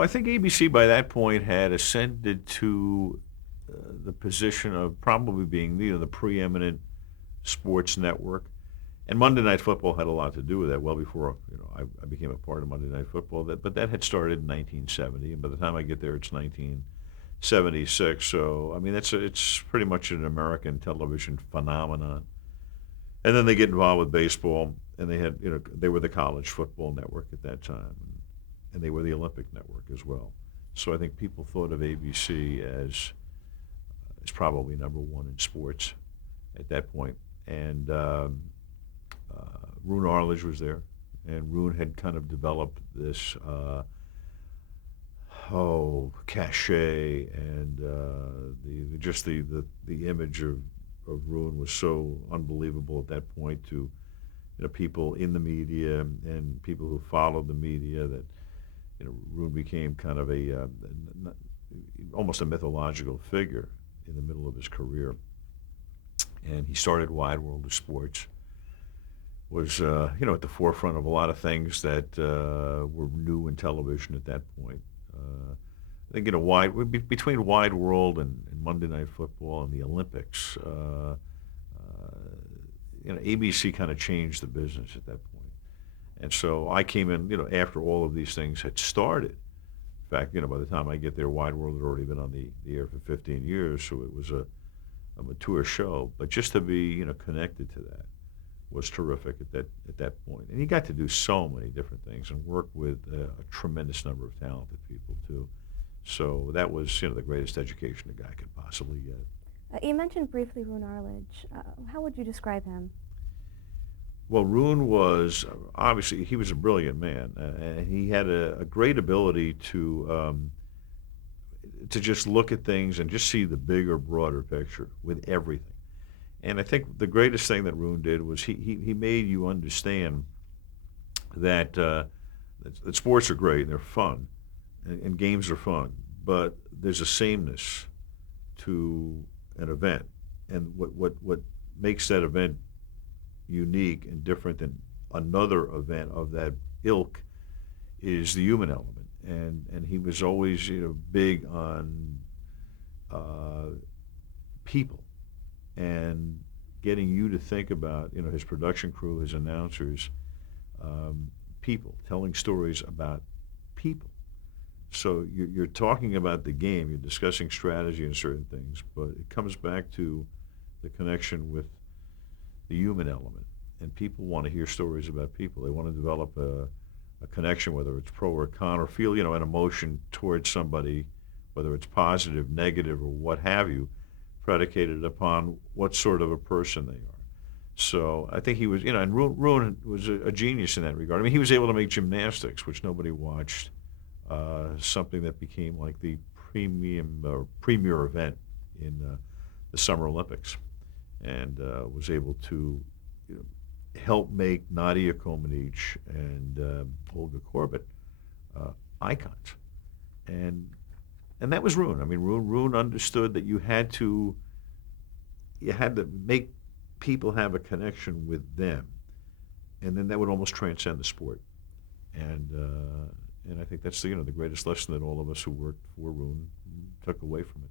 Well, I think ABC by that point had ascended to the position of probably being the preeminent sports network. And Monday Night Football had a lot to do with that. Well, before I became a part of Monday Night Football, but that had started in 1970, and by the time I get there, it's 1976. So I mean, it's pretty much an American television phenomenon. And then they get involved with baseball, and they were the college football network at that time, and they were the Olympic network as well. So I think people thought of ABC as probably number one in sports at that point. And Roone Arledge was there, and Roone had kind of developed this cachet, and the image of Roone was so unbelievable at that point to people in the media and people who followed the media that Roone became kind of almost a mythological figure in the middle of his career. And he started Wide World of Sports, was at the forefront of a lot of things that were new in television at that point. I think between Wide World and Monday Night Football and the Olympics, ABC kind of changed the business at that point. And so I came in, after all of these things had started. In fact, by the time I get there, Wide World had already been on the air for 15 years, so it was a mature show. But just to be, connected to that was terrific at that point. And you got to do so many different things and work with a tremendous number of talented people too. So that was, the greatest education a guy could possibly get. You mentioned briefly Roone Arledge. How would you describe him? Well, Roone was obviously he was a brilliant man, and he had a great ability to just look at things and just see the bigger, broader picture with everything. And I think the greatest thing that Roone did was he made you understand that sports are great and they're fun, and games are fun, but there's a sameness to an event, and what makes that event unique and different than another event of that ilk is the human element. And he was always big on people and getting you to think about his production crew, his announcers, people, telling stories about people. So you're talking about the game, you're discussing strategy and certain things, but it comes back to the connection with the human element. And people want to hear stories about people. They want to develop a connection, whether it's pro or con, or feel, an emotion towards somebody, whether it's positive, negative, or what have you, predicated upon what sort of a person they are. So I think he was, and Roone was a genius in that regard. I mean, he was able to make gymnastics, which nobody watched, something that became like the premier event in the Summer Olympics, and was able to help make Nadia Comaneci and Olga Korbut icons, and that was Roone. I mean, Roone understood that you had to make people have a connection with them, and then that would almost transcend the sport. And I think that's the greatest lesson that all of us who worked for Roone took away from it.